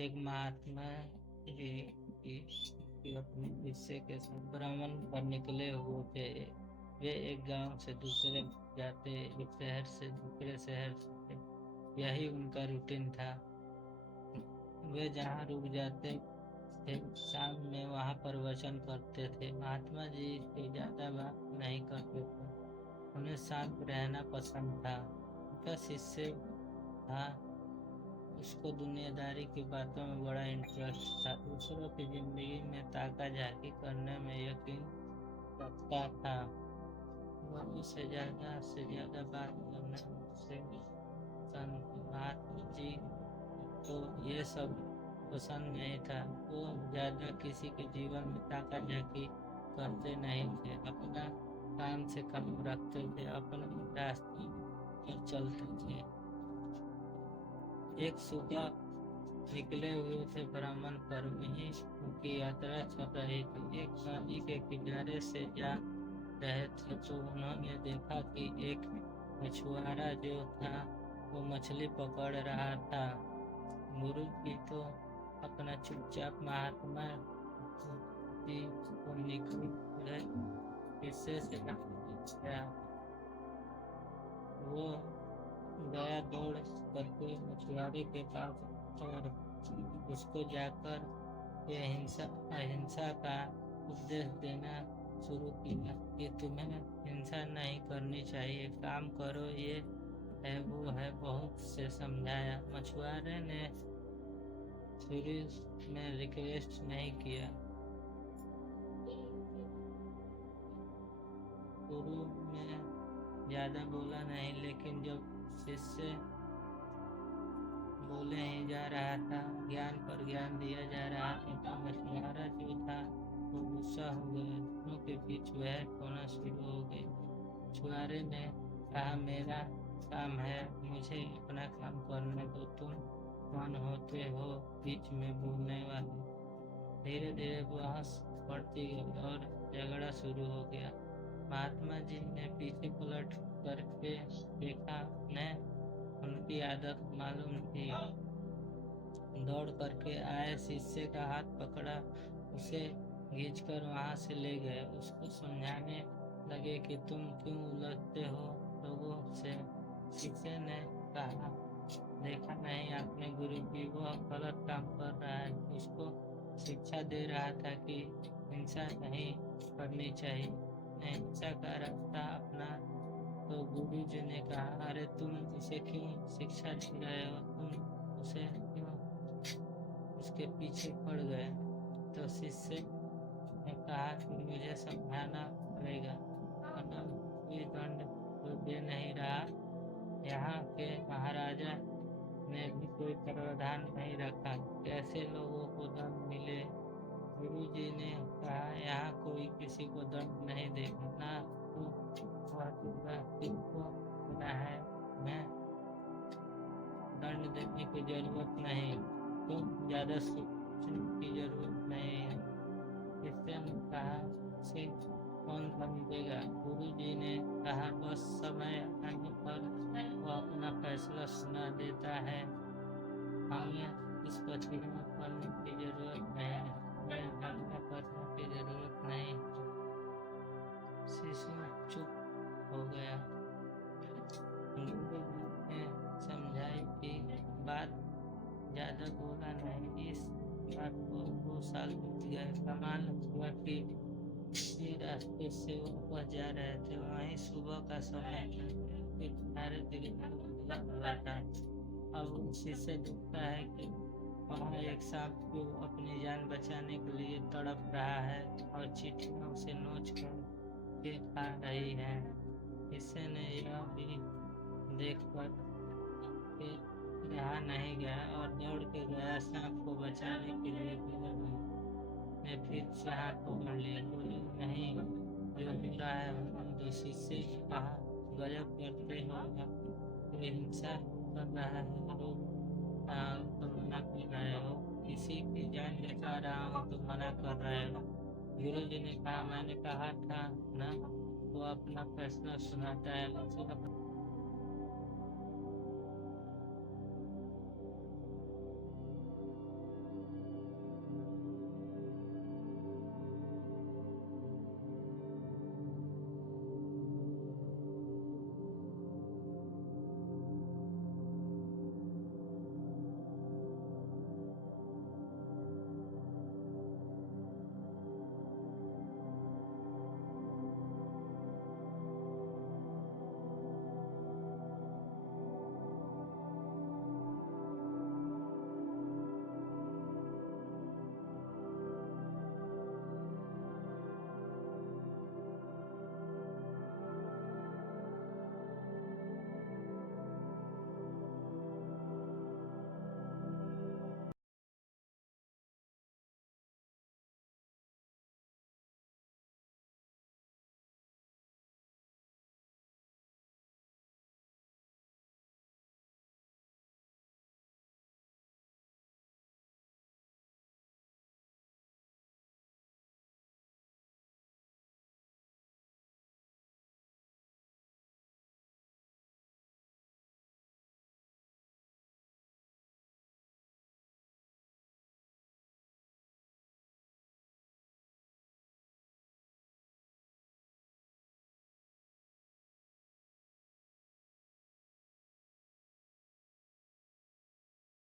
एक महात्मा जी की अपने शिष्य के साथ भ्रमण पर निकले हुए थे। वे एक गांव से दूसरे जाते, एक शहर से दूसरे शहर जाते, यही उनका रूटीन था। वे जहाँ रुक जाते थे शाम में वहाँ प्रवचन करते थे। महात्मा जी से ज्यादा बात नहीं करते थे, उन्हें शांत रहना पसंद था। उनका शिष्य था, उसको दुनियादारी की बातों में बड़ा इंटरेस्ट था। दूसरों की जिंदगी में ताका झाकी करने में यकीन रखता था। लोगों से ज्यादा बात करना उससे महात्मा जी तो ये सब पसंद नहीं था। वो ज्यादा किसी के जीवन में ताका झाकी करते नहीं थे, अपना काम से काम रखते थे, अपने रास्ते पर चलते थे। एक सुबह निकले हुए थे भ्रमण पर, वहीं उनकी यात्रा चल रही थी। एक नदी के किनारे से जा रहे थे तो उन्होंने देखा कि एक मछुआरा जो था वो मछली पकड़ रहा था। गुरु जी तो अपना चुपचाप महात्मा जी को निकले हिस्से से गया। वो गया दौड़ करके मछुआरे के पास और उसको जाकर ये अहिंसा का उपदेश देना शुरू किया कि तुम्हें हिंसा नहीं करनी चाहिए, काम करो, ये है वो है, बहुत से समझाया। मछुआरे ने शुरू में रिक्वेस्ट नहीं किया, शुरू में ज्यादा बोला नहीं, लेकिन जब शिष्य बोले ही जा रहा था, ज्ञान पर ज्ञान दिया जा रहा था, तो मछुआरा जो था वो गुस्सा हो गया। दोनों के बीच बहस होना शुरू हो गई। मछुआरे ने कहा, मेरा काम है, मुझे अपना काम करने दो, तुम कौन होते हो बीच में बोलने वाले। धीरे धीरे बहस बढ़ती गई और झगड़ा शुरू हो गया। महात्मा जी ने पीछे पलट करके देखा, उनकी आदत मालूम थी। दौड़ करके आए शिष्य का हाथ पकड़ा, उसे खींचकर वहां से ले गए। उसको समझाने लगे कि तुम क्यों उलझते हो लोगों से। शिष्य ने कहा, देखा नहीं आपने गुरु जी, वो गलत काम कर रहा है। उसको शिक्षा दे रहा था कि हिंसा नहीं करनी चाहिए, हिंसा का रास्ता अपना। तो गुरु जी ने कहा, अरे तुम उसे क्यों शिक्षा दे रहे हो, तुम उसे क्यों उसके पीछे पड़ गए। तो शिष्य ने कहा कि मुझे समझाना पड़ेगा, वरना कोई दंड तो दे नहीं रहा। यहाँ के महाराजा ने भी कोई प्रावधान नहीं रखा, कैसे लोगों को दंड मिले। गुरु जी ने कहा, यहाँ कोई किसी को दंड नहीं देगा, ना तो वह दूंगा किसको मिला है, मैं दंड देने की जरूरत नहीं, तो ज्यादा सोचने की जरूरत नहीं है। इससे ने कहा, से कौन दंड देगा। गुरु जी ने कहा, बस समय आने पर वह अपना फैसला सुना देता है, हमें इस पर चिंता करने की जरूरत नहीं है, हमें झगड़ा करने की जरूरत नहीं। शिशु चुप हो गया। गुरु जी ने समझाई कि बात ज्यादा बोला नहीं। इस बात को 2 साल बीत गए। कमाल हुआ कि इसी रास्ते से वो वापस जा रहे थे, वहीं सुबह का समय के किनारे दिल हुआ था। अब उसी से दिखता है कि वहाँ एक सांप को अपनी जान बचाने के लिए तड़प रहा है और चींटियां उसे नोच कर के खा रही है। इससे ने यह भी देख कर यहाँ नहीं गया और दौड़ के गया सांप को बचाने के लिए। मैं फिर से हाथ पकड़ लिया, बोले नहीं, जो हो रहा है होने। शिष्य कहा, गजब करते हो आप, कोई हिंसा कर रहा है, लोग तो मना कर रहे हो, किसी की जान बचा रहा हूँ तो मना कर रहे हो। गुरु जी ने कहा, मैंने कहा था ना, वो अपना फैसला सुनाता है,